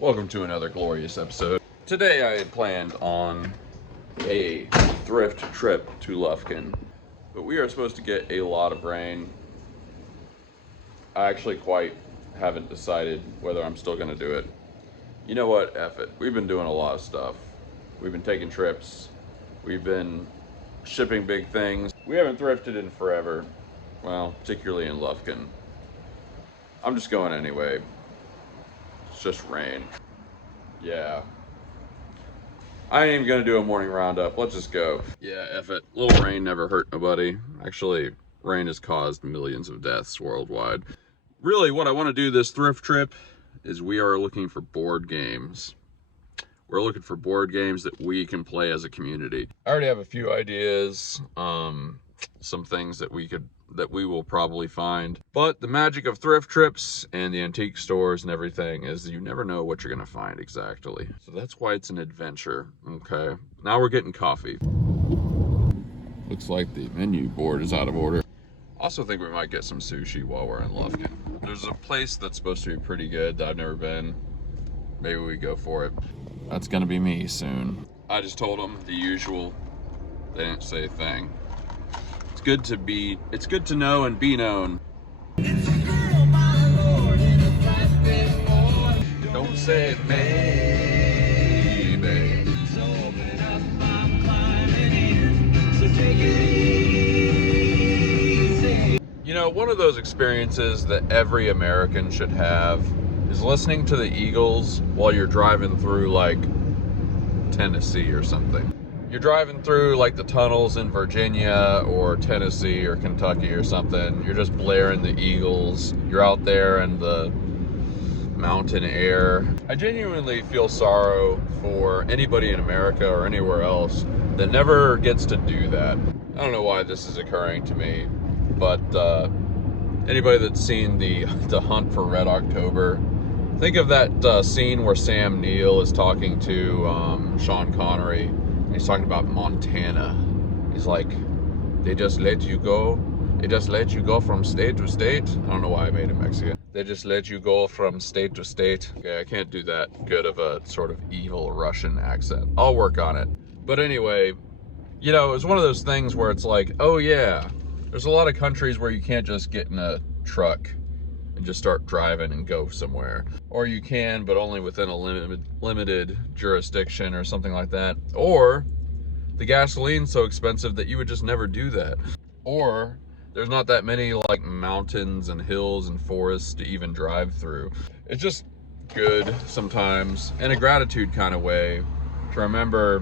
Welcome to another glorious episode. Today I had planned on a thrift trip to Lufkin, but we are supposed to get a lot of rain. I actually quite haven't decided whether I'm still going to do it. You know what? F it. We've been doing a lot of stuff. We've been taking trips. We've been shipping big things. We haven't thrifted in forever. Well, particularly in Lufkin. I'm just going anyway. It's just rain. Yeah. I ain't even gonna do a morning roundup. Let's just go. Yeah, F it. Little rain never hurt nobody. Actually, rain has caused millions of deaths worldwide. Really, what I want to do this thrift trip is we are looking for board games. We're looking for board games that we can play as a community. I already have a few ideas, some things that we will probably find. But the magic of thrift trips and the antique stores and everything is you never know what you're gonna find exactly. So that's why it's an adventure, okay? Now we're getting coffee. Looks like the menu board is out of order. Also think we might get some sushi while we're in Lufkin. There's a place that's supposed to be pretty good that I've never been. Maybe we go for it. That's gonna be me soon. I just told them the usual. They didn't say a thing. It's good to know and be known. Don't say maybe. You know, one of those experiences that every American should have is listening to the Eagles while you're driving through like Tennessee or something. You're driving through like the tunnels in Virginia or Tennessee or Kentucky or something. You're just blaring the Eagles. You're out there in the mountain air. I genuinely feel sorrow for anybody in America or anywhere else that never gets to do that. I don't know why this is occurring to me, but anybody that's seen the Hunt for Red October, think of that scene where Sam Neill is talking to Sean Connery. He's talking about Montana. He's like, they just let you go. They just let you go from state to state. I don't know why I made him Mexican. They just let you go from state to state. Okay, I can't do that good of a sort of evil Russian accent. I'll work on it. But anyway, you know, it's one of those things where it's like, oh yeah, there's a lot of countries where you can't just get in a truck and just start driving and go somewhere. Or you can, but only within a limited jurisdiction or something like that. Or the gasoline's so expensive that you would just never do that. Or there's not that many like mountains and hills and forests to even drive through. It's just good sometimes, in a gratitude kind of way, to remember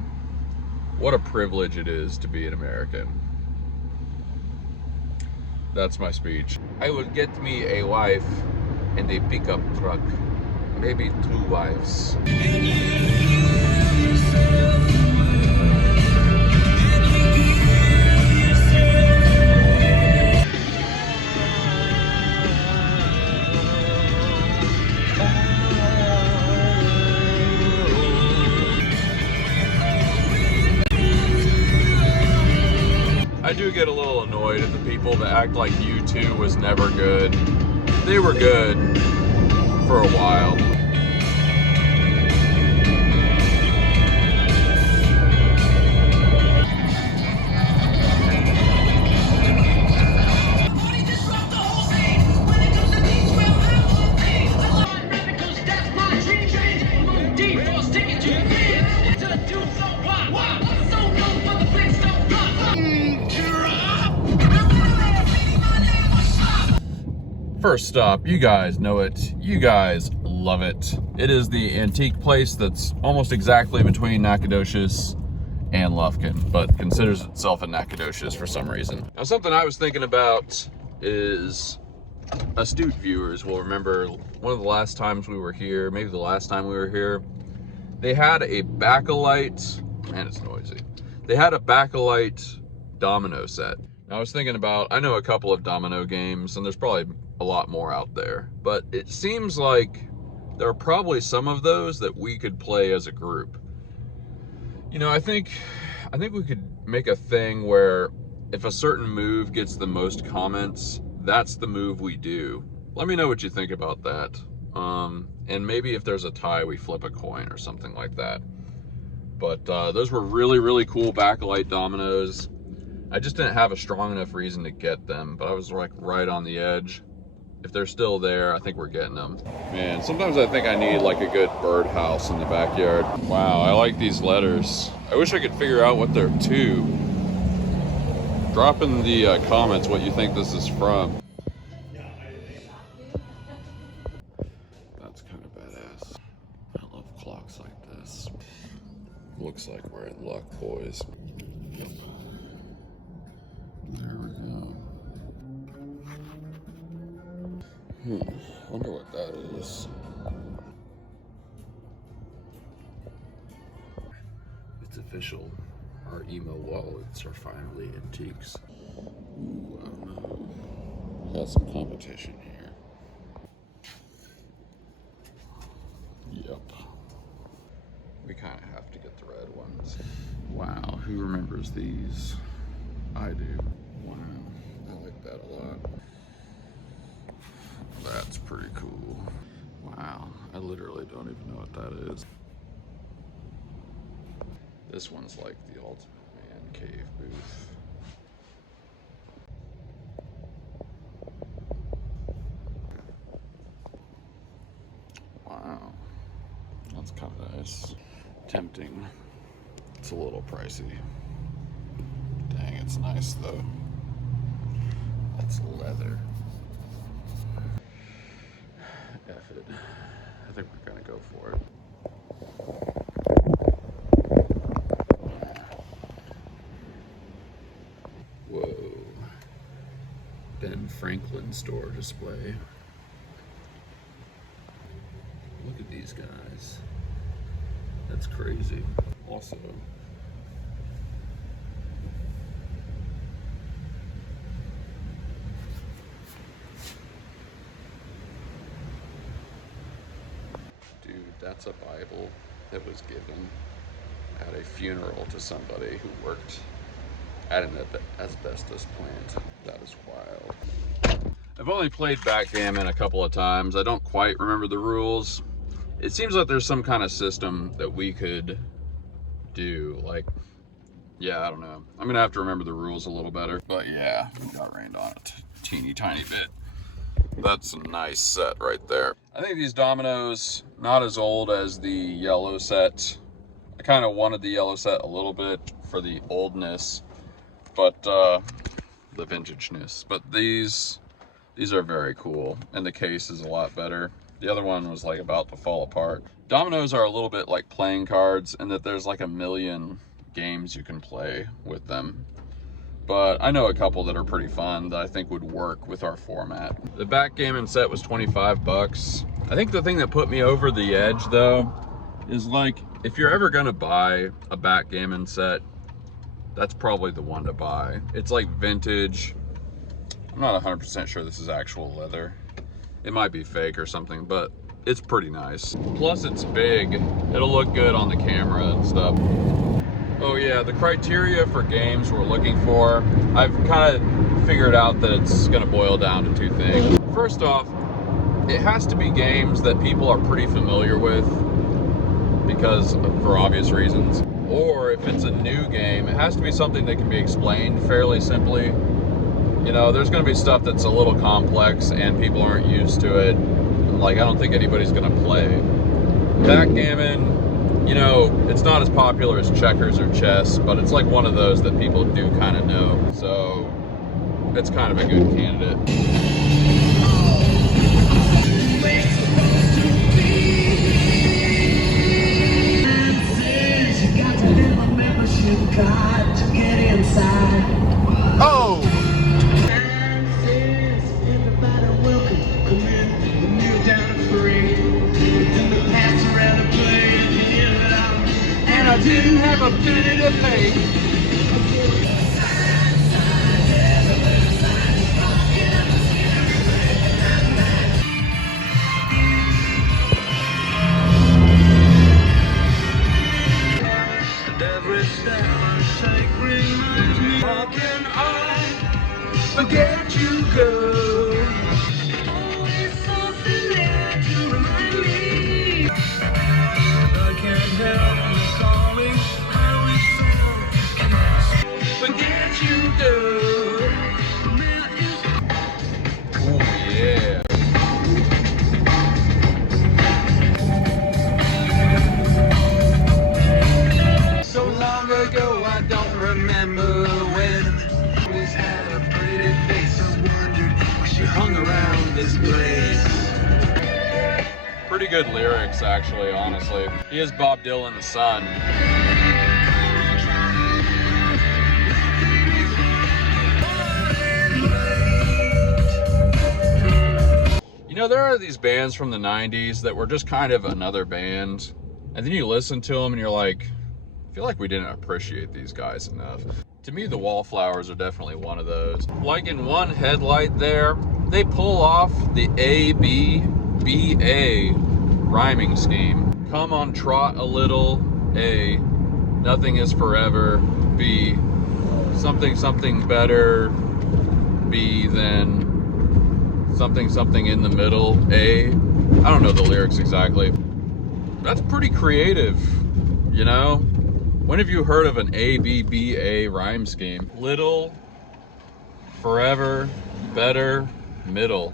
what a privilege it is to be an American. That's my speech. I will get me a wife and a pickup truck. Maybe 2 wives. I do get a little annoyed at the people that act like U2 was never good. They were good for a while. First stop, you guys know it. You guys love it. It is the antique place that's almost exactly between Nacogdoches and Lufkin, but considers itself a Nacogdoches for some reason. Now, something I was thinking about is astute viewers will remember one of the last times we were here, maybe the last time we were here, they had a Bakelite, man, it's noisy. They had a Bakelite domino set. Now, I was thinking about, I know a couple of domino games, and there's probably a lot more out there, but it seems like there are probably some of those that we could play as a group. You know, I think we could make a thing where if a certain move gets the most comments, that's the move we do. Let me know what you think about that. And maybe if there's a tie, we flip a coin or something like that. But those were really, really cool backlight dominoes. I just didn't have a strong enough reason to get them, but I was like right on the edge. If they're still there, I think we're getting them. Man, sometimes I think I need like a good birdhouse in the backyard. Wow, I like these letters. I wish I could figure out what they're to. Drop in the comments what you think this is from. That's kind of badass. I love clocks like this. Looks like we're in luck, boys. Yep. There we go. Wonder what that is. It's official. Our emo wallets are finally antiques. Ooh, I don't know. Got some competition here. Yep. We kind of have to get the red ones. Wow, who remembers these? I do. Wow, I like that a lot. That's pretty cool. Wow, I literally don't even know what that is. This one's like the Ultimate Man Cave booth. Wow, that's kind of nice. Tempting. It's a little pricey. Dang, it's nice though. That's leather. F it. I think we're gonna go for it. Whoa. Ben Franklin store display. Look at these guys. That's crazy. Also, dude, that's a Bible that was given at a funeral to somebody who worked at an asbestos plant. That is wild. I've only played backgammon a couple of times. I don't quite remember the rules. It seems like there's some kind of system that we could do. Like, yeah, I don't know. I'm gonna have to remember the rules a little better. But yeah, we got rained on a teeny tiny bit. That's a nice set right there. I think these dominoes, not as old as the yellow set. I kind of wanted the yellow set a little bit for the oldness, but the vintageness. But these are very cool, and the case is a lot better. The other one was like about to fall apart. Dominoes are a little bit like playing cards in that there's like a million games you can play with them. But I know a couple that are pretty fun that I think would work with our format. The backgammon set was 25 bucks. I think the thing that put me over the edge though is like, if you're ever gonna buy a backgammon set, that's probably the one to buy. It's like vintage. I'm not 100% sure this is actual leather. It might be fake or something, but it's pretty nice. Plus it's big. It'll look good on the camera and stuff. Oh yeah, the criteria for games we're looking for, I've kind of figured out that it's gonna boil down to two things. First off, it has to be games that people are pretty familiar with, because for obvious reasons. Or if it's a new game, it has to be something that can be explained fairly simply. You know, there's gonna be stuff that's a little complex and people aren't used to it. Like, I don't think anybody's gonna play. Backgammon, you know, it's not as popular as checkers or chess, but it's like one of those that people do kind of know. So it's kind of a good candidate. Got to get inside. Oh! Everybody welcome. Come in, the kneel down and pray. And the pass around the play. And I didn't have a penny to pay. Every step I take reminds me. How can I forget you, girl? Always something there to remember. Pretty good lyrics, actually, honestly. He is Bob Dylan's son. You know, there are these bands from the 90s that were just kind of another band, and then you listen to them and you're like, I feel like we didn't appreciate these guys enough. To me, the Wallflowers are definitely one of those. Like in One Headlight there, they pull off the A-B-B-A rhyming scheme. Come on, trot a little, A, nothing is forever, B, something something better, B, then something something in the middle, A. I don't know the lyrics exactly. That's pretty creative, you know? When have you heard of an A-B-B-A rhyme scheme? Little, forever, better, middle.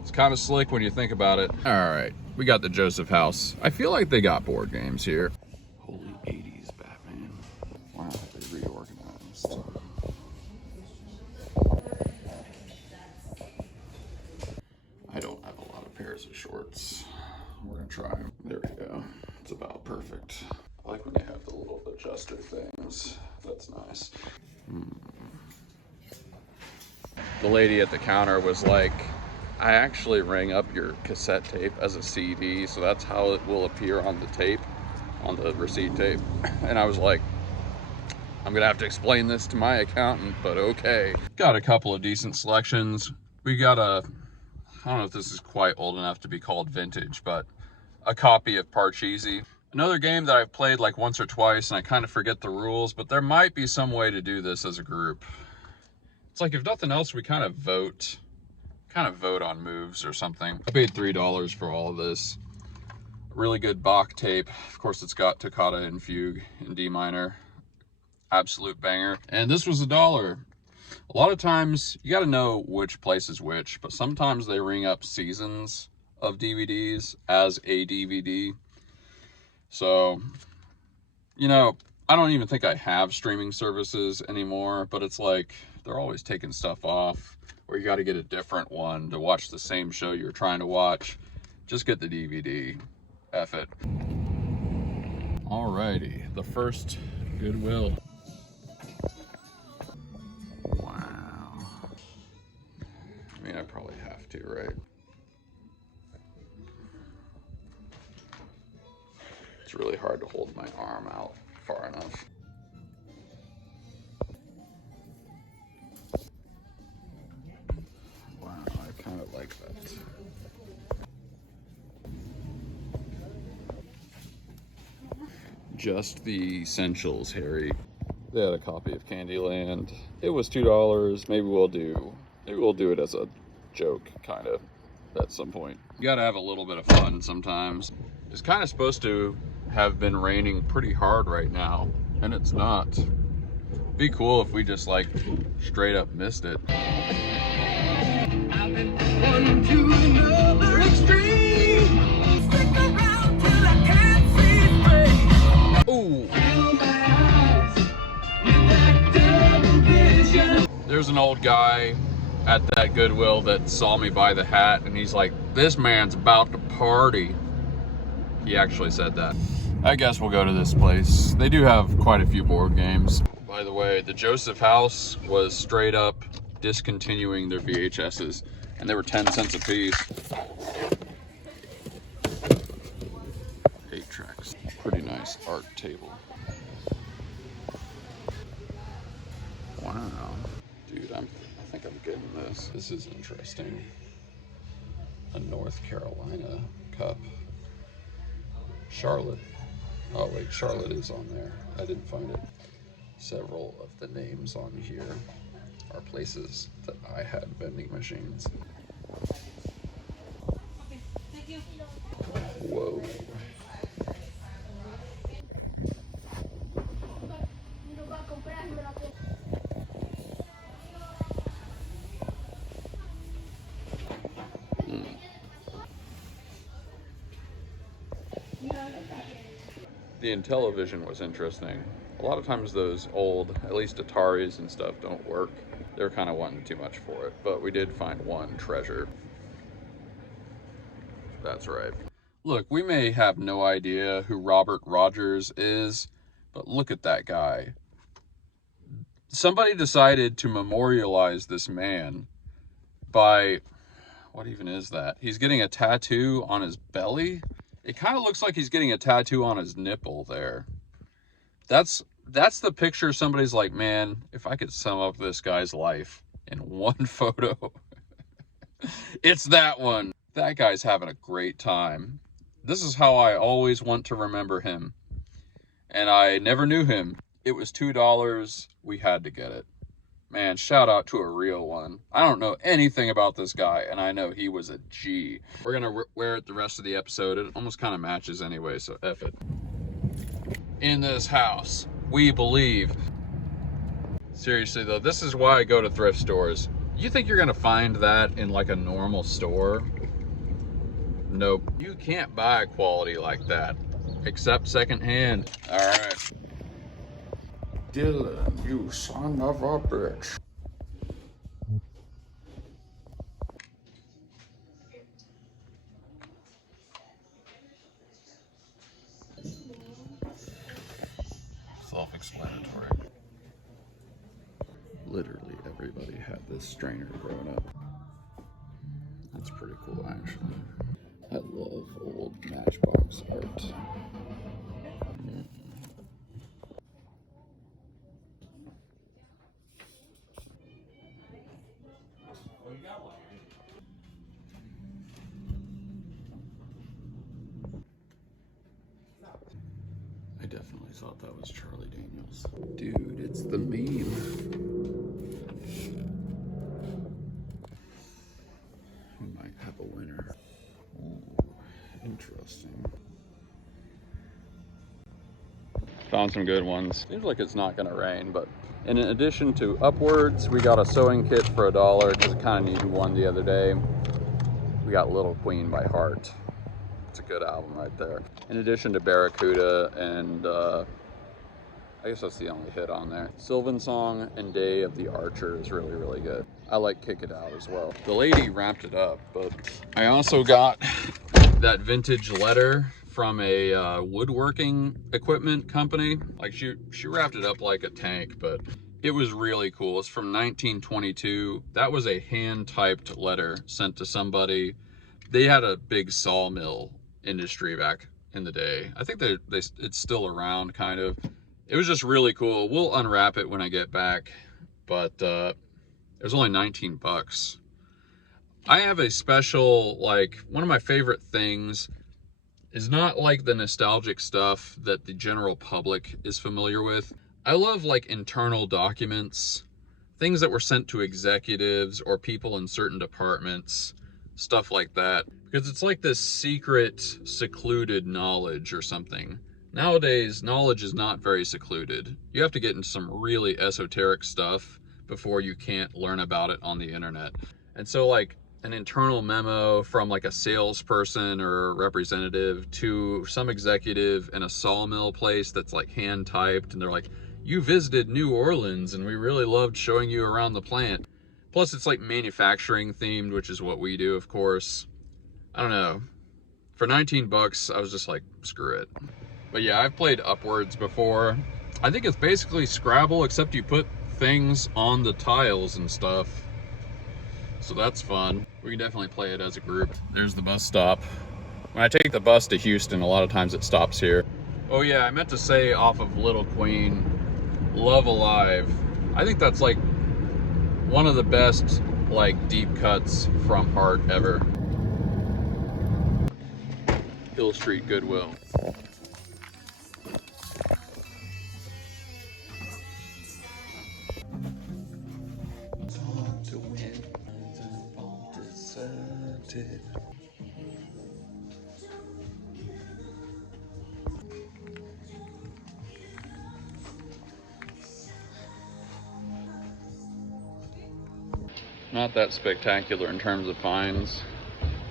It's kind of slick when you think about it. All right, we got the Joseph House. I feel like they got board games here. Holy 80s Batman. Wow, they reorganized. I don't have a lot of pairs of shorts. We're gonna try them. There we go. It's about perfect. I like when they have the little adjuster things. That's nice. The lady at the counter was like, I actually ring up your cassette tape as a CD, so that's how it will appear on the tape, on the receipt tape. And I was like, I'm gonna have to explain this to my accountant, but okay. Got a couple of decent selections. We got a, I don't know if this is quite old enough to be called vintage, but a copy of Parcheesi. Another game that I've played like once or twice and I kind of forget the rules, but there might be some way to do this as a group. It's like, if nothing else, we kind of vote on moves or something. I paid $3 for all of this. Really good Bach tape. Of course, it's got Toccata and Fugue in D minor. Absolute banger. And this was $1. A lot of times, you got to know which place is which, but sometimes they ring up seasons of DVDs as a DVD. So, you know, I don't even think I have streaming services anymore, but it's like they're always taking stuff off, or you got to get a different one to watch the same show you're trying to watch. Just get the DVD. F it. Alrighty, the first Goodwill. Wow. I mean, I probably have to, right? It's really hard to hold my arm out far enough. Wow, I kind of like that. Just the essentials, Harry. They had a copy of Candyland. It was $2. Maybe we'll do it as a joke, kind of, at some point. You gotta have a little bit of fun sometimes. It's kind of supposed to have been raining pretty hard right now, and it's not. It'd be cool if we just like straight up missed it. I've been one to another extreme. Stick around till I can't see straight. Ooh. There's an old guy at that Goodwill that saw me buy the hat, and he's like, this man's about to party. He actually said that. I guess we'll go to this place. They do have quite a few board games. By the way, the Joseph House was straight up discontinuing their VHSs, and they were 10 cents a piece. 8 tracks. Pretty nice art table. Wow. Dude, I think I'm getting this. This is interesting. A North Carolina cup. Charlotte. Oh wait, Charlotte is on there. I didn't find it. Several of the names on here are places that I had vending machines. Whoa. The Intellivision was interesting. A lot of times those old, at least Ataris and stuff, don't work. They're kind of wanting too much for it, but we did find one treasure. That's right. Look, we may have no idea who Robert Rogers is, but look at that guy. Somebody decided to memorialize this man by, what even is that? He's getting a tattoo on his belly? It kind of looks like he's getting a tattoo on his nipple there. That's the picture somebody's like, man, if I could sum up this guy's life in one photo, it's that one. That guy's having a great time. This is how I always want to remember him. And I never knew him. It was $2. We had to get it. Man, shout out to a real one. I don't know anything about this guy, and I know he was a G. We're gonna wear it the rest of the episode. It almost kind of matches anyway, so F it. In this house, we believe. Seriously though, this is why I go to thrift stores. You think you're gonna find that in like a normal store? Nope. You can't buy quality like that, except secondhand. All right. Dylan, you son of a bitch. Self-explanatory. Literally everybody had this strainer growing up. That's pretty cool, actually. I love old Matchbox art. I definitely thought that was Charlie Daniels. Dude, it's the meme. We might have a winner. Ooh, interesting. Found some good ones. Seems like it's not gonna rain, but in addition to Upwards, we got a sewing kit for $1 because I kind of needed one the other day. We got Little Queen by Heart. It's a good album right there. In addition to Barracuda and I guess that's the only hit on there. Sylvan Song and Day of the Archer is really, really good. I like Kick It Out as well. The lady wrapped it up, but I also got that vintage letter from a woodworking equipment company. Like she wrapped it up like a tank, but it was really cool. It's from 1922. That was a hand-typed letter sent to somebody. They had a big sawmill industry back in the day. I think it's still around, kind of. It was just really cool. We'll unwrap it when I get back, but it was only 19 bucks. I have a special, like, one of my favorite things is not like the nostalgic stuff that the general public is familiar with. I love like internal documents, things that were sent to executives or people in certain departments, stuff like that, because it's like this secret, secluded knowledge or something. Nowadays, knowledge is not very secluded. You have to get into some really esoteric stuff before you can't learn about it on the internet. And so like an internal memo from like a salesperson or a representative to some executive in a sawmill place that's like hand typed, and they're like, you visited New Orleans and we really loved showing you around the plant. Plus it's like manufacturing themed, which is what we do, of course. I don't know. For 19 bucks, I was just like, screw it. But yeah, I've played Upwards before. I think it's basically Scrabble, except you put things on the tiles and stuff. So that's fun. We can definitely play it as a group. There's the bus stop. When I take the bus to Houston, a lot of times it stops here. Oh yeah, I meant to say off of Little Queen, Love Alive. I think that's like one of the best like deep cuts from Heart ever. Hill Street Goodwill. Not that spectacular in terms of finds,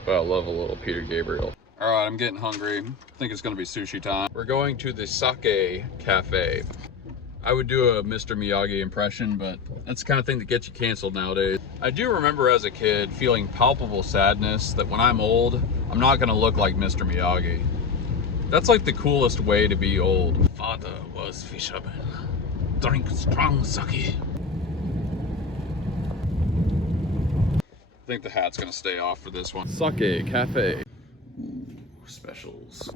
but I love a little Peter Gabriel. All right, I'm getting hungry. I think it's gonna be sushi time. We're going to the Sake Cafe. I would do a Mr. Miyagi impression, but that's the kind of thing that gets you canceled nowadays. I do remember as a kid feeling palpable sadness that when I'm old, I'm not gonna look like Mr. Miyagi. That's like the coolest way to be old. Father was fisherman. Drink strong sake. I think the hat's gonna stay off for this one. Sake Cafe. Ooh, specials.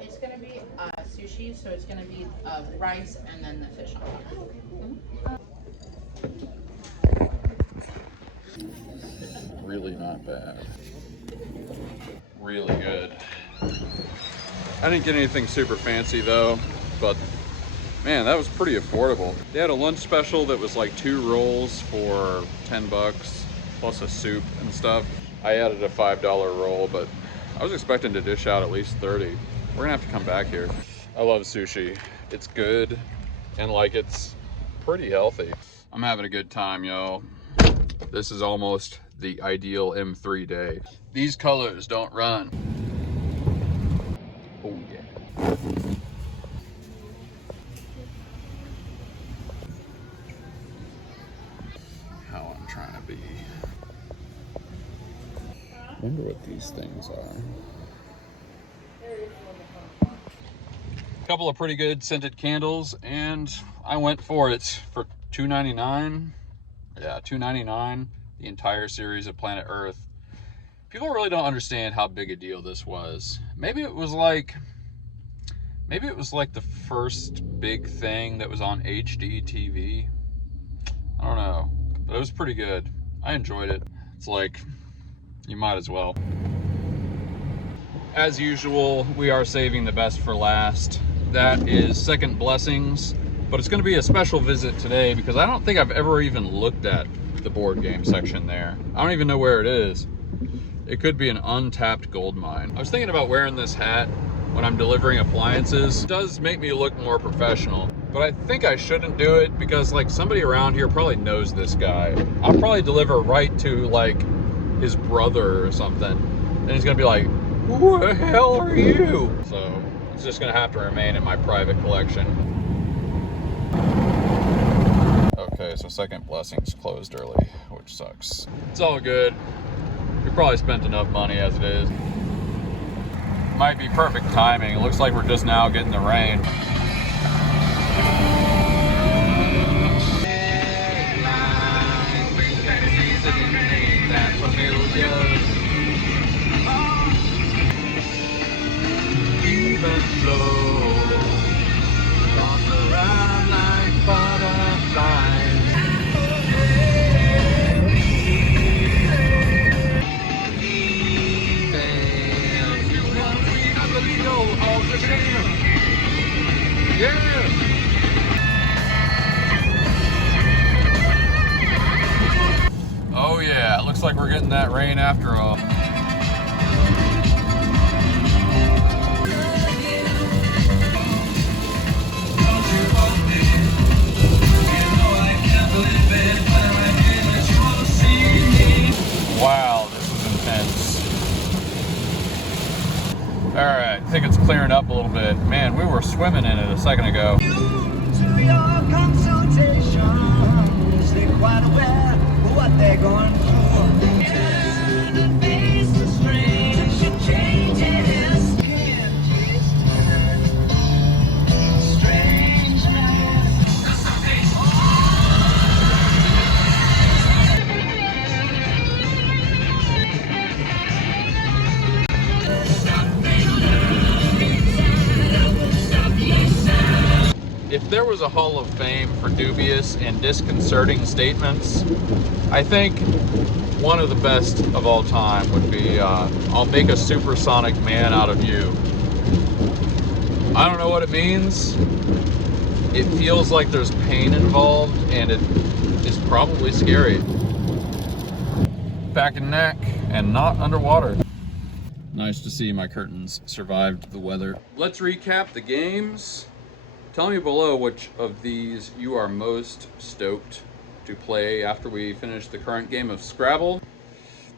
It's going to be sushi, so it's going to be rice and then the fish on top. Really not bad. Really good. I didn't get anything super fancy though, but man, that was pretty affordable. They had a lunch special that was like 2 rolls for 10 bucks plus a soup and stuff. I added a $5 roll, but I was expecting to dish out at least 30. We're gonna have to come back here. I love sushi. It's good and like it's pretty healthy. I'm having a good time, yo. This is almost the ideal M3 day. These colors don't run. Oh yeah. How I'm trying to be. I wonder what these things are. A couple of pretty good scented candles, and I went for it for $2.99. Yeah, $2.99. The entire series of Planet Earth. People really don't understand how big a deal this was. Maybe it was like the first big thing that was on HD TV. I don't know, but it was pretty good. I enjoyed it. It's like, you might as well. As usual, we are saving the best for last. That is Second Blessings, but it's going to be a special visit today because I don't think I've ever even looked at the board game section there. I don't even know where it is. It could be an untapped gold mine. I was thinking about wearing this hat when I'm delivering appliances. It does make me look more professional, but I think I shouldn't do it because like somebody around here probably knows this guy. I'll probably deliver right to like his brother or something, and he's gonna be like, who the hell are you? So it's just gonna have to remain in my private collection. Okay, so Second Blessings closed early, which sucks. It's all good. We probably spent enough money as it is. Might be perfect timing. It looks like we're just now getting the rain. Even flow, toss around like butterflies. Yeah. Oh yeah, it looks like we're getting that rain after all. Wow, this is intense. Alright, I think it's clearing up a little bit. Man, we were swimming in it a second ago. To your consultation, is they quite aware of what they're going through? And face the strange changes. Can't taste strangeness. If there was a Hall of Fame for dubious and disconcerting statements, I think one of the best of all time would be, I'll make a supersonic man out of you. I don't know what it means. It feels like there's pain involved, and it is probably scary. Back and neck, and not underwater. Nice to see my curtains survived the weather. Let's recap the games. Tell me below which of these you are most stoked to play after we finish the current game of Scrabble.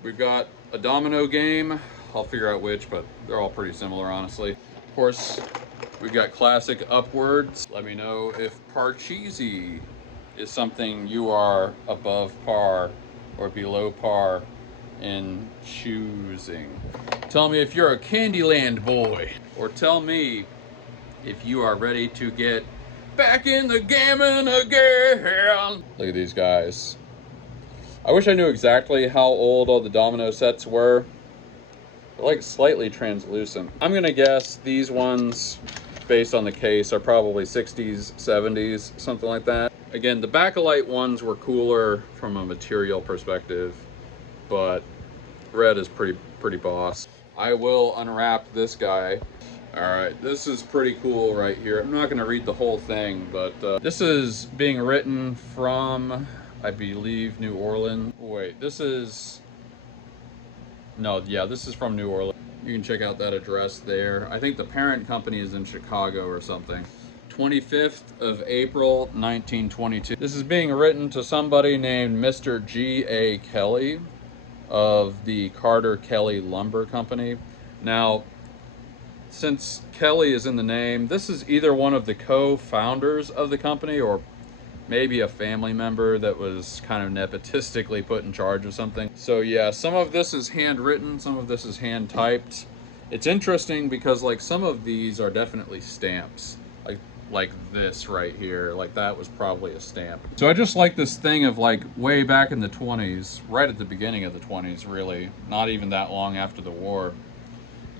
We've got a domino game. I'll figure out which, but they're all pretty similar, honestly. Of course, We've got classic upwards. Let me know if Parcheesi is something you are above par or below par in choosing. Tell me if you're a Candyland boy, or tell me if you are ready to get back in the gammon again. Look at these guys. I wish I knew exactly how old all the domino sets were. They're like slightly translucent. I'm gonna guess these ones, based on the case, are probably 60s, 70s, something like that. Again, the Bakelite ones were cooler from a material perspective, but red is pretty boss. I will unwrap this guy. All right, this is pretty cool right here. I'm not gonna read the whole thing, but this is being written from, I believe, New Orleans. Wait, this is, no, yeah, this is from New Orleans. You can check out that address there. I think the parent company is in Chicago or something. 25th of April, 1922. This is being written to somebody named Mr. G.A. Kelly of the Carter Kelly Lumber Company. Now, since Kelly is in the name, this is either one of the co-founders of the company or maybe a family member that was kind of nepotistically put in charge of something. So yeah, some of this is handwritten, some of this is hand typed. It's interesting because like some of these are definitely stamps. Like this right here, like that was probably a stamp. So I just like this thing of like way back in the 20s, right at the beginning of the 20s really, not even that long after the war.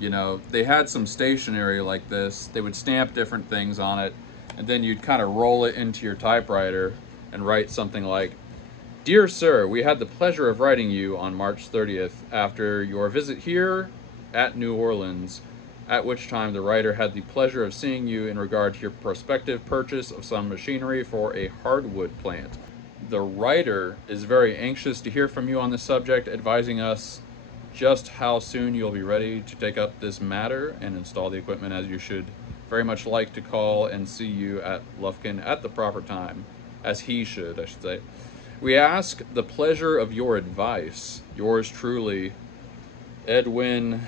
You know, they had some stationery like this. They would stamp different things on it, and then you'd kind of roll it into your typewriter and write something like, "Dear sir, we had the pleasure of writing you on March 30th after your visit here at New Orleans, at which time the writer had the pleasure of seeing you in regard to your prospective purchase of some machinery for a hardwood plant. The writer is very anxious to hear from you on this subject, advising us just how soon you'll be ready to take up this matter and install the equipment, as you should very much like to call and see you at Lufkin at the proper time, as he should, I should say. We ask the pleasure of your advice. Yours truly, Edwin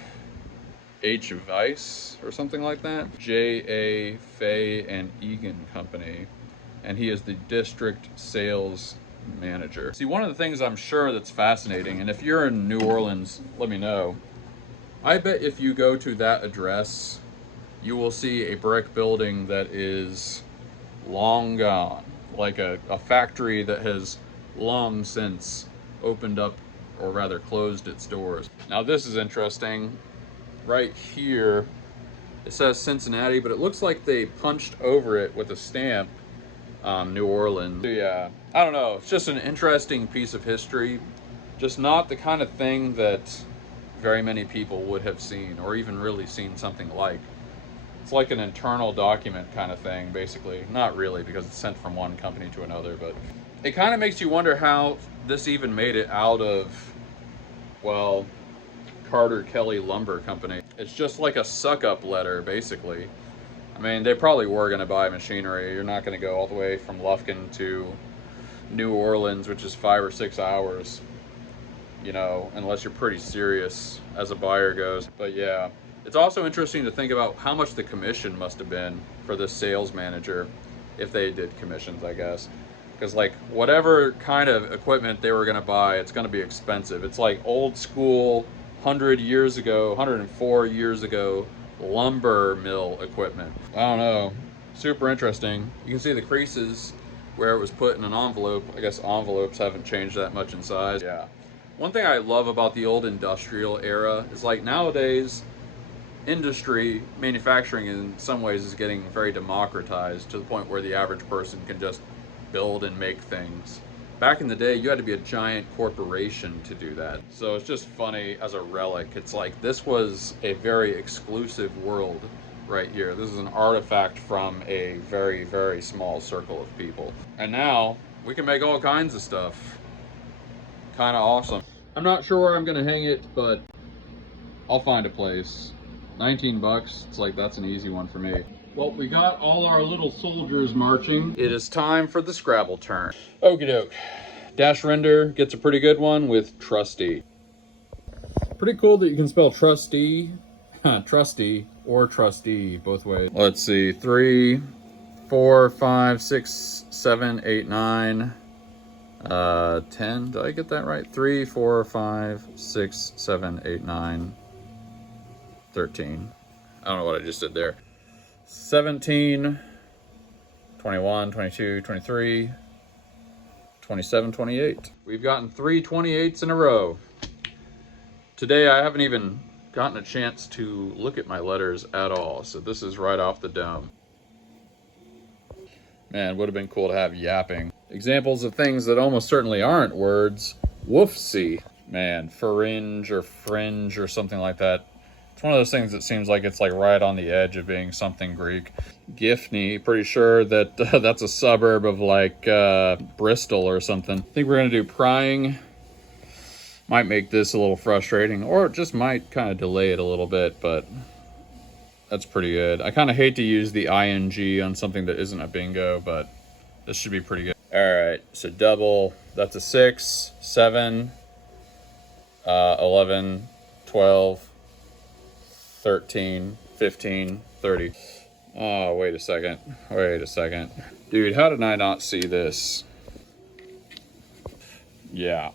H. Weiss, or something like that. J.A. Fay and Egan Company, and he is the district sales manager. See, one of the things I'm sure that's fascinating, and if you're in New Orleans, let me know. I bet if you go to that address, you will see a brick building that is long gone, like a factory that has long since opened up, or rather closed its doors. Now this is interesting. Right here, it says Cincinnati, but it looks like they punched over it with a stamp, New Orleans. Yeah, I don't know. It's just an interesting piece of history. Just not the kind of thing that very many people would have seen, or even really seen something like. It's like an internal document kind of thing, basically. Not really, because it's sent from one company to another, but it kind of makes you wonder how this even made it out of, well, Carter Kelly Lumber Company. It's just like a suck-up letter, basically. I mean, they probably were going to buy machinery. You're not going to go all the way from Lufkin to New Orleans, which is 5 or 6 hours, you know, unless you're pretty serious as a buyer goes. But yeah, it's also interesting to think about how much the commission must have been for this sales manager, if they did commissions, I guess. Because like whatever kind of equipment they were going to buy, it's going to be expensive. It's like old school 100 years ago, 104 years ago, lumber mill equipment. I don't know, super interesting. You can see the creases where it was put in an envelope. I guess envelopes haven't changed that much in size. Yeah. One thing I love about the old industrial era is like nowadays, industry, manufacturing in some ways is getting very democratized to the point where the average person can just build and make things. Back in the day, you had to be a giant corporation to do that. So it's just funny as a relic. It's like this was a very exclusive world right here. This is an artifact from a very, very small circle of people. And now we can make all kinds of stuff. Kind of awesome. I'm not sure where I'm gonna hang it, but I'll find a place. 19 bucks, it's like that's an easy one for me. Well, we got all our little soldiers marching. It is time for the Scrabble turn. Okie doke. Dash Render gets a pretty good one with trustee. Pretty cool that you can spell trustee Trusty or trustee, both ways. Let's see, 3, 4, 5, 6, 7, 8, 9, 10. Did I get that right? 3, 4, 5, 6, 7, 8, 9, 13. I don't know what I just did there. 17, 21, 22, 23, 27, 28. We've gotten 3 28s in a row. Today I haven't even gotten a chance to look at my letters at all, so this is right off the dome. Man, would have been cool to have yapping. Examples of things that almost certainly aren't words. Woofsy. Man, pharynge or fringe or something like that. It's one of those things that seems like it's like right on the edge of being something Greek. Gifney, pretty sure that that's a suburb of like Bristol or something. I think we're going to do prying. Might make this a little frustrating, or it just might kind of delay it a little bit, but that's pretty good. I kind of hate to use the ing on something that isn't a bingo, but this should be pretty good. All right, so double, that's a 6, 7, 11, 12, 13, 15, 30. Oh, wait a second. Dude, how did I not see this? Yeah,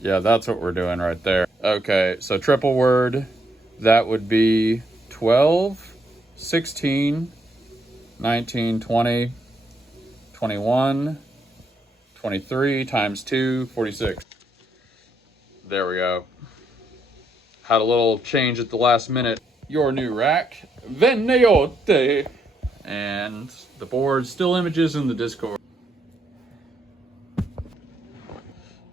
that's what we're doing right there. Okay, so triple word, that would be 12, 16, 19, 20, 21, 23 times 2, 46. There we go. Had a little change at the last minute. Your new rack, Veneote. And the board, still images in the Discord.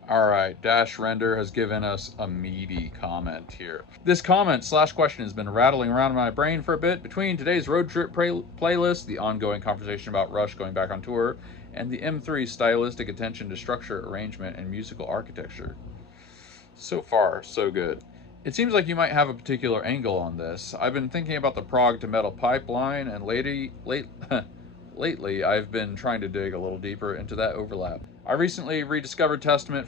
All right, Dash Render has given us a meaty comment here. This comment / question has been rattling around in my brain for a bit between today's road trip playlist, the ongoing conversation about Rush going back on tour, and the M3's stylistic attention to structure, arrangement, and musical architecture. So far, so good. It seems like you might have a particular angle on this. I've been thinking about the prog to metal pipeline, and lately I've been trying to dig a little deeper into that overlap. I recently rediscovered Testament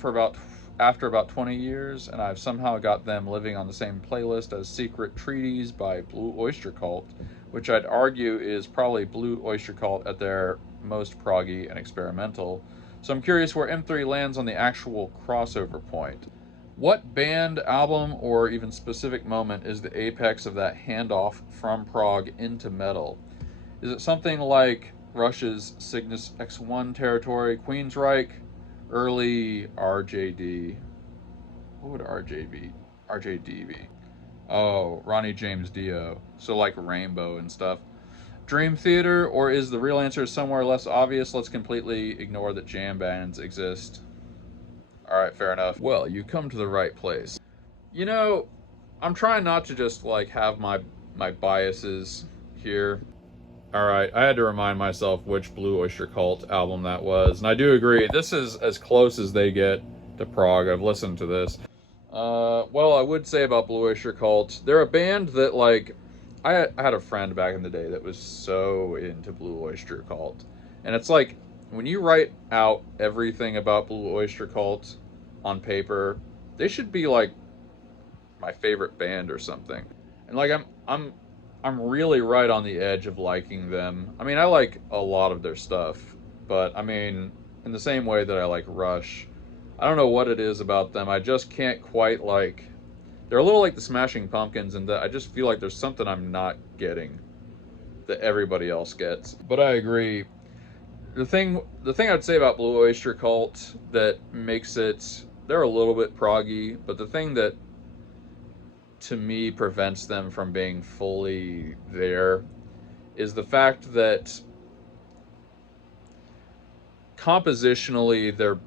after about 20 years, and I've somehow got them living on the same playlist as Secret Treaties by Blue Oyster Cult, which I'd argue is probably Blue Oyster Cult at their most proggy and experimental. So I'm curious where M3 lands on the actual crossover point. What band, album, or even specific moment is the apex of that handoff from prog into metal? Is it something like Rush's Cygnus X1 territory, Queensryche, early RJD? What would RJD be? Oh, Ronnie James Dio. So like Rainbow and stuff. Dream Theater, or is the real answer somewhere less obvious? Let's completely ignore that jam bands exist. All right, fair enough. Well, you come to the right place. You know, I'm trying not to just like have my biases here. All right, I had to remind myself which Blue Oyster Cult album that was, and I do agree, this is as close as they get to prog. I've listened to this. Well, I would say about Blue Oyster Cult, they're a band that, like, I had a friend back in the day that was so into Blue Oyster Cult, and it's like, when you write out everything about Blue Oyster Cult on paper, they should be, like, my favorite band or something. And, like, I'm really right on the edge of liking them. I mean, I like a lot of their stuff, but I mean, in the same way that I like Rush, I don't know what it is about them. I just can't quite like, they're a little like the Smashing Pumpkins in that I just feel like there's something I'm not getting that everybody else gets. But I agree. The thing I'd say about Blue Oyster Cult that makes it, they're a little bit proggy, but the thing that to me prevents them from being fully there is the fact that compositionally they're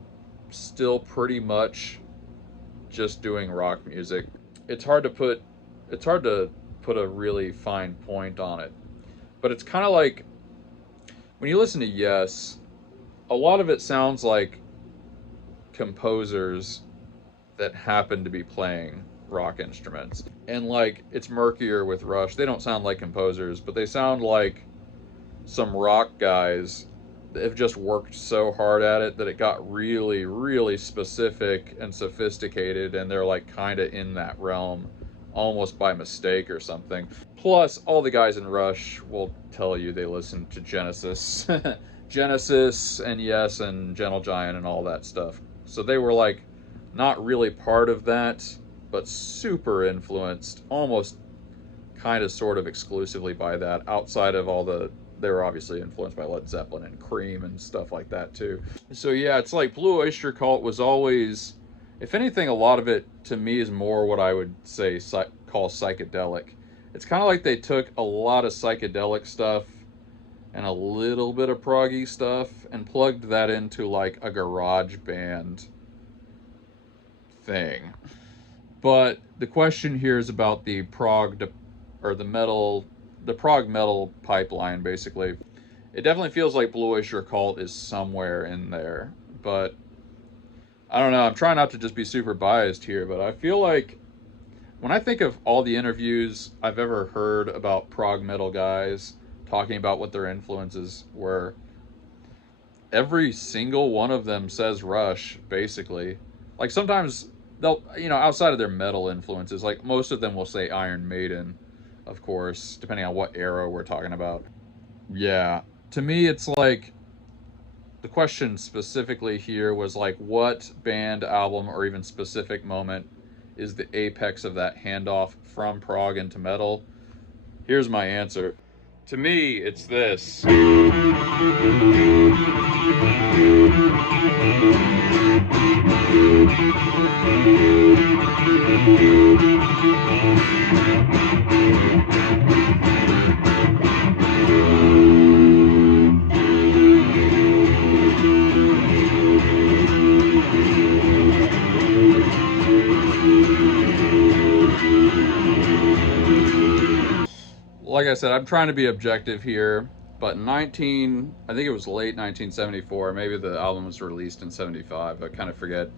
still pretty much just doing rock music. It's hard to put a really fine point on it, but it's kind of like when you listen to Yes, a lot of it sounds like composers that happen to be playing rock instruments. And like, it's murkier with Rush. They don't sound like composers, but they sound like some rock guys that have just worked so hard at it that it got really, really specific and sophisticated, and they're like kind of in that realm almost by mistake or something. Plus, all the guys in Rush will tell you they listen to Genesis. Genesis and Yes and Gentle Giant and all that stuff. So they were like not really part of that, but super influenced, almost kind of sort of exclusively by that, outside of all the, they were obviously influenced by Led Zeppelin and Cream and stuff like that too. So yeah, it's like Blue Oyster Cult was always, if anything, a lot of it to me is more what I would say call psychedelic. It's kind of like they took a lot of psychedelic stuff and a little bit of proggy stuff and plugged that into like a garage band thing. But the question here is about the prog or the metal, the prog metal pipeline, basically. It definitely feels like Blue Oyster Cult is somewhere in there, but I don't know. I'm trying not to just be super biased here, but I feel like when I think of all the interviews I've ever heard about prog metal guys talking about what their influences were, every single one of them says Rush, basically. Like sometimes they'll, you know, outside of their metal influences, like most of them will say Iron Maiden, of course, depending on what era we're talking about. Yeah, to me, it's like the question specifically here was like, what band, album, or even specific moment is the apex of that handoff from prog into metal? Here's my answer. To me, it's this. Like I said, I'm trying to be objective here, but I think it was late 1974, maybe the album was released in 75, I kind of forget.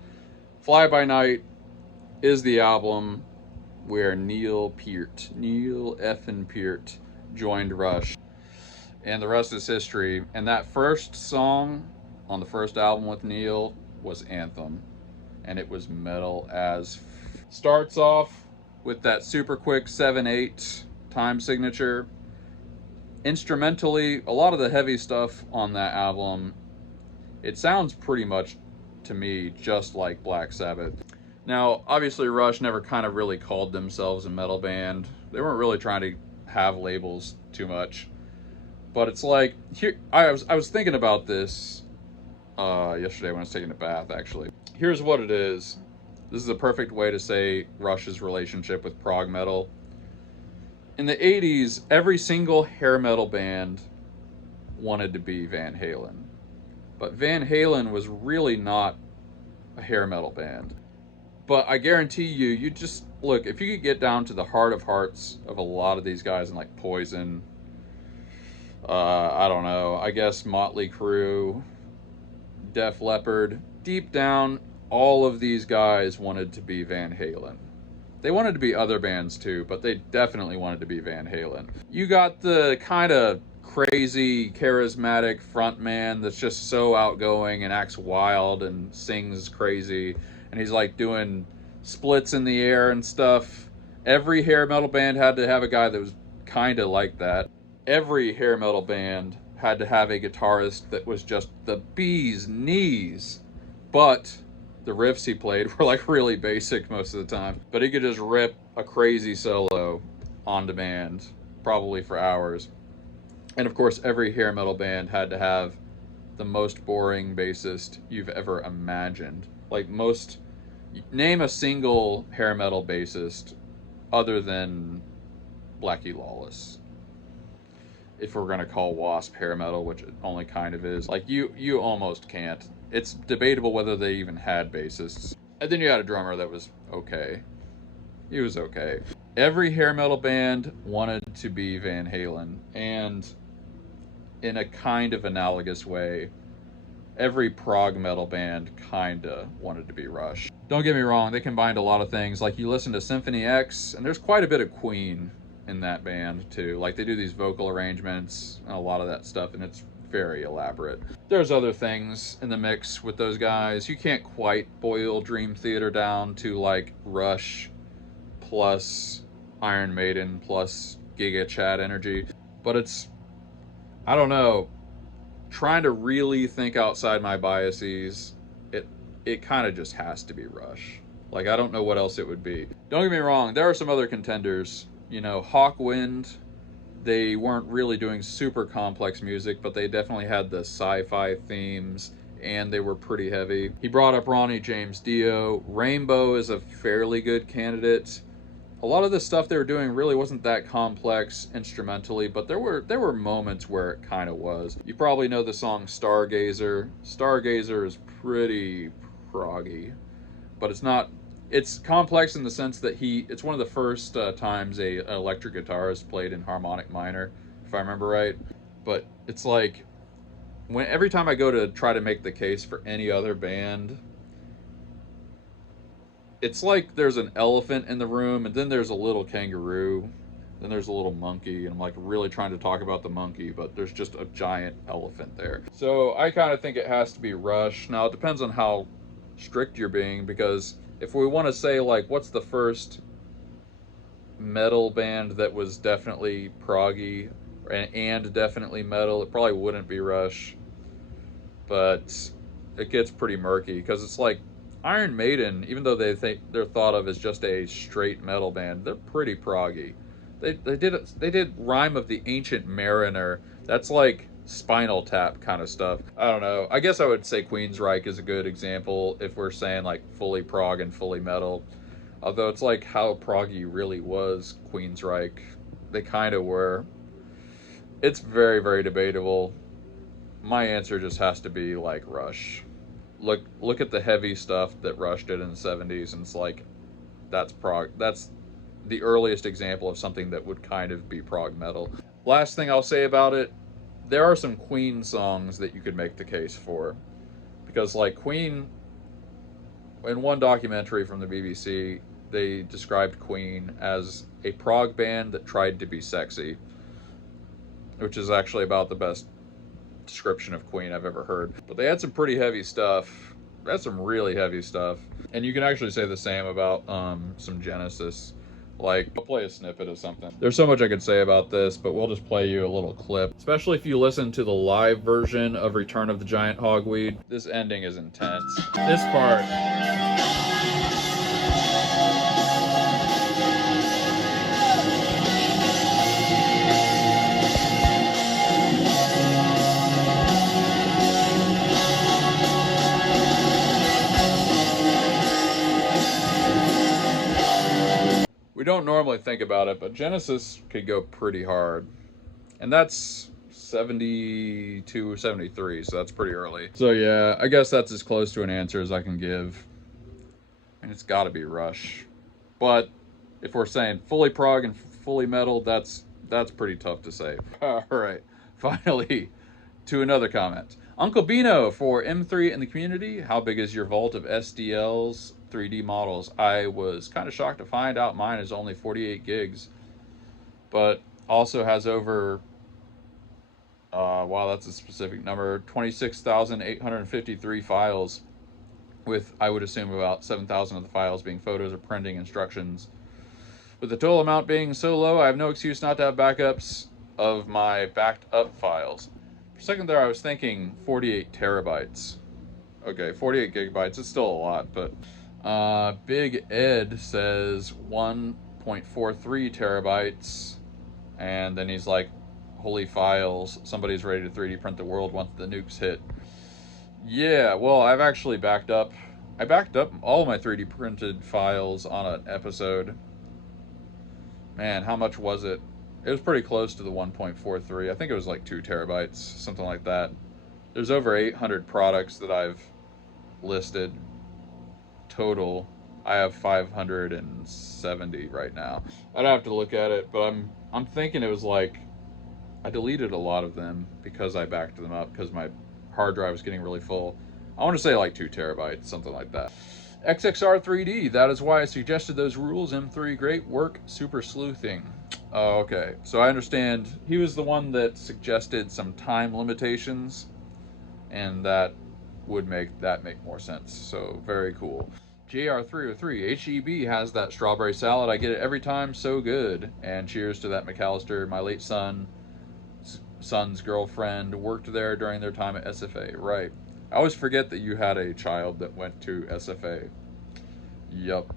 Fly By Night is the album where Neil effin' Peart joined Rush. And the rest is history. And that first song on the first album with Neil was Anthem. And it was metal as starts off with that super quick 7/8 time signature. Instrumentally, a lot of the heavy stuff on that album, it sounds pretty much to me just like Black Sabbath. Now, obviously Rush never kind of really called themselves a metal band. They weren't really trying to have labels too much. But it's like, here I was thinking about this yesterday when I was taking a bath, actually. Here's what it is. This is a perfect way to say Rush's relationship with prog metal. In the 80s, every single hair metal band wanted to be Van Halen. But Van Halen was really not a hair metal band. But I guarantee you just, look, if you could get down to the heart of hearts of a lot of these guys in like Poison, I don't know, I guess Motley Crue, Def Leppard, deep down, all of these guys wanted to be Van Halen. They wanted to be other bands too, but they definitely wanted to be Van Halen. You got the kind of crazy, charismatic frontman that's just so outgoing and acts wild and sings crazy, and he's like doing splits in the air and stuff. Every hair metal band had to have a guy that was kind of like that. Every hair metal band had to have a guitarist that was just the bee's knees, but the riffs he played were like really basic most of the time, but he could just rip a crazy solo on demand, probably for hours. And of course, every hair metal band had to have the most boring bassist you've ever imagined. Like name a single hair metal bassist other than Blackie Lawless. If we're gonna call Wasp hair metal, which it only kind of is, like you almost can't. It's debatable whether they even had bassists. And then you had a drummer that was okay. He was okay. Every hair metal band wanted to be Van Halen, and in a kind of analogous way, every prog metal band kinda wanted to be Rush. Don't get me wrong, they combined a lot of things. Like you listen to Symphony X, and there's quite a bit of Queen in that band too. Like they do these vocal arrangements and a lot of that stuff, and it's very elaborate. There's other things in the mix with those guys. You can't quite boil Dream Theater down to like Rush plus Iron Maiden plus Giga Chad energy. But it's, I don't know, trying to really think outside my biases, it kind of just has to be Rush. Like, I don't know what else it would be. Don't get me wrong, there are some other contenders. You know, Hawkwind, they weren't really doing super complex music, but they definitely had the sci-fi themes, and they were pretty heavy. He brought up Ronnie James Dio. Rainbow is a fairly good candidate. A lot of the stuff they were doing really wasn't that complex instrumentally, but there were moments where it kind of was. You probably know the song Stargazer. Stargazer is pretty proggy, but it's not. It's complex in the sense that it's one of the first times an electric guitar is played in harmonic minor, if I remember right. But it's like, every time I go to try to make the case for any other band, it's like there's an elephant in the room, and then there's a little kangaroo, then there's a little monkey, and I'm like really trying to talk about the monkey, but there's just a giant elephant there. So I kind of think it has to be Rush. Now it depends on how strict you're being, because if we want to say like what's the first metal band that was definitely proggy and definitely metal, it probably wouldn't be Rush. But it gets pretty murky, because it's like Iron Maiden, even though they're thought of as just a straight metal band, they're pretty proggy. They did Rime of the Ancient Mariner. That's like Spinal Tap kind of stuff. I don't know. I guess I would say Queensryche is a good example if we're saying like fully prog and fully metal. Although it's like, how proggy really was Queensryche? They kind of were. It's very, very debatable. My answer just has to be like Rush. Look at the heavy stuff that Rush did in the 70s, and it's like, that's prog. That's the earliest example of something that would kind of be prog metal. Last thing I'll say about it, there are some Queen songs that you could make the case for, because like Queen, in one documentary from the BBC, they described Queen as a prog band that tried to be sexy, which is actually about the best description of Queen I've ever heard. But they had some pretty heavy stuff. That's some really heavy stuff. And you can actually say the same about some Genesis. Like, I'll play a snippet of something. There's so much I could say about this, but we'll just play you a little clip. Especially if you listen to the live version of Return of the Giant Hogweed. This ending is intense. This part. We don't normally think about it, but Genesis could go pretty hard. And that's 72, 73, so that's pretty early. So yeah, I guess that's as close to an answer as I can give. And it's gotta be Rush. But if we're saying fully prog and fully metal, that's pretty tough to say. Alright, finally, to another comment. Uncle Bino for M3 in the community, how big is your vault of SDLs 3D models? I was kind of shocked to find out mine is only 48 gigs, but also has over, wow, that's a specific number, 26,853 files, with, I would assume, about 7,000 of the files being photos or printing instructions. With the total amount being so low, I have no excuse not to have backups of my backed up files. For a second there, I was thinking 48 terabytes. Okay, 48 gigabytes, it's still a lot, but Big Ed says 1.43 terabytes, and then he's like, holy files, somebody's ready to 3D print the world once the nukes hit. Yeah, well, I've actually backed up all my 3D printed files on an episode. Man, how much was it? It was pretty close to the 1.43. I think it was like 2 terabytes, something like that. There's over 800 products that I've listed total. I have 570 right now. I'd have to look at it, but I'm thinking it was like, I deleted a lot of them because I backed them up because my hard drive was getting really full. I want to say like 2 terabytes, something like that. XXR3D, that is why I suggested those rules. M3, great work, super sleuthing. Oh, okay, so I understand he was the one that suggested some time limitations, and that would make more sense. So very cool. JR303, HEB has that strawberry salad. I get it every time, so good. And cheers to that McAllister. My late son's girlfriend worked there during their time at SFA. Right. I always forget that you had a child that went to SFA. Yup.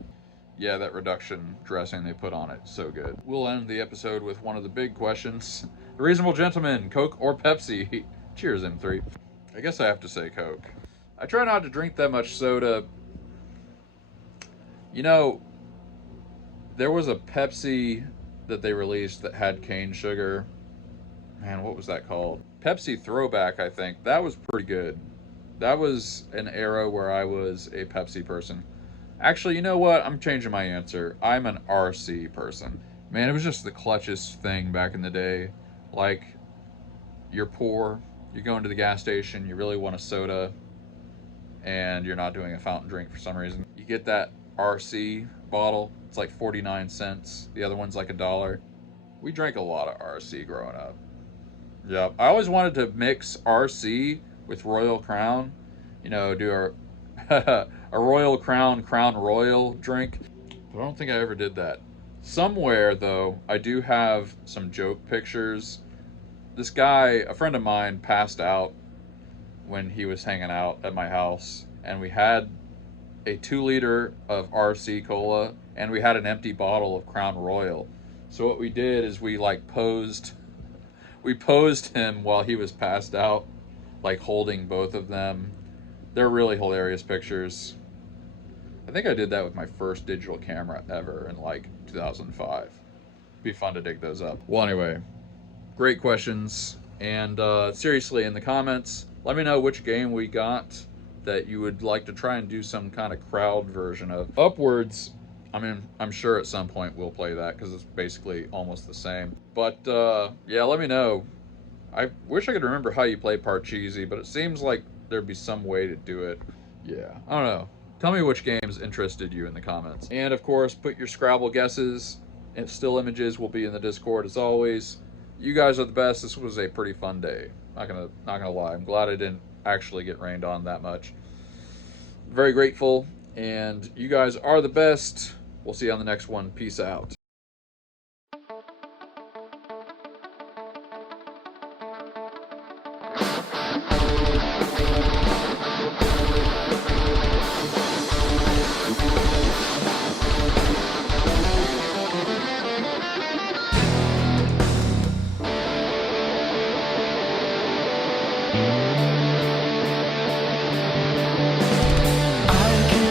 Yeah, that reduction dressing they put on it, so good. We'll end the episode with one of the big questions. The reasonable gentleman, Coke or Pepsi? Cheers, M3. I guess I have to say Coke. I try not to drink that much soda. You know, there was a Pepsi that they released that had cane sugar. Man, what was that called? Pepsi Throwback, I think. That was pretty good. That was an era where I was a Pepsi person. Actually, you know what? I'm changing my answer. I'm an RC person. Man, it was just the clutchest thing back in the day. Like, you're poor, you go into the gas station, you really want a soda, and you're not doing a fountain drink for some reason. You get that RC bottle. It's like 49 cents. The other one's like $1. We drank a lot of RC growing up. Yep. I always wanted to mix RC with Royal Crown. You know, do a Royal Crown Royal drink. But I don't think I ever did that. Somewhere, though, I do have some joke pictures. This guy, a friend of mine, passed out when he was hanging out at my house. And we had a 2-liter of RC Cola, and we had an empty bottle of Crown Royal. So what we did is we posed him while he was passed out, like holding both of them. They're really hilarious pictures. I think I did that with my first digital camera ever in like 2005. Be fun to dig those up. Well, anyway, great questions. And seriously, in the comments, let me know which game we got that you would like to try and do some kind of crowd version of. Upwards, I mean, I'm sure at some point we'll play that because it's basically almost the same. But yeah, let me know. I wish I could remember how you play Parcheesi, but it seems like there'd be some way to do it. Yeah, I don't know. Tell me which games interested you in the comments. And of course, put your Scrabble guesses, and still images will be in the Discord as always. You guys are the best. This was a pretty fun day. Not gonna lie. I'm glad I didn't actually get rained on that much. Very grateful, and you guys are the best. We'll see you on the next one. Peace out.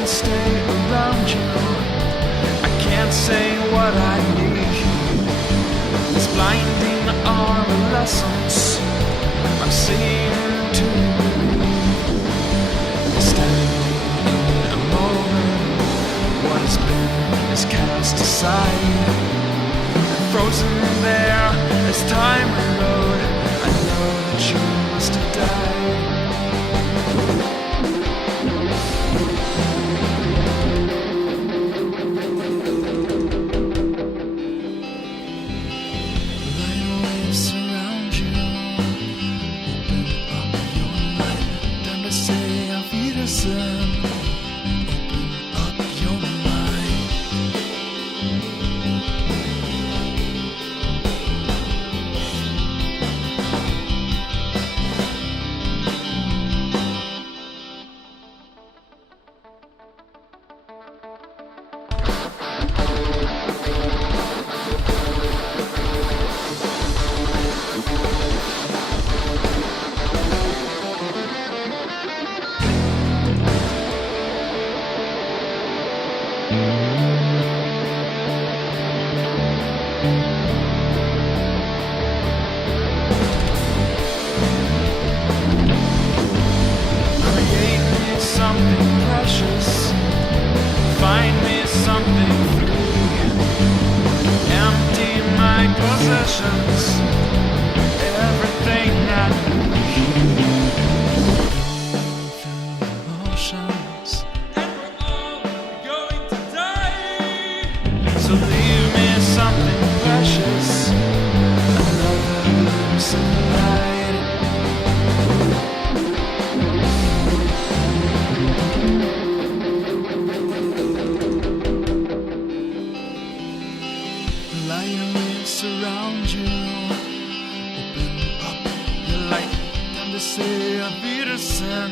Stay around you. I can't say what I need. These blinding adolescence I'm seeing to standing in a moment. What has been is cast aside, frozen there as time rode. I know that you must have died. Wiedersehen.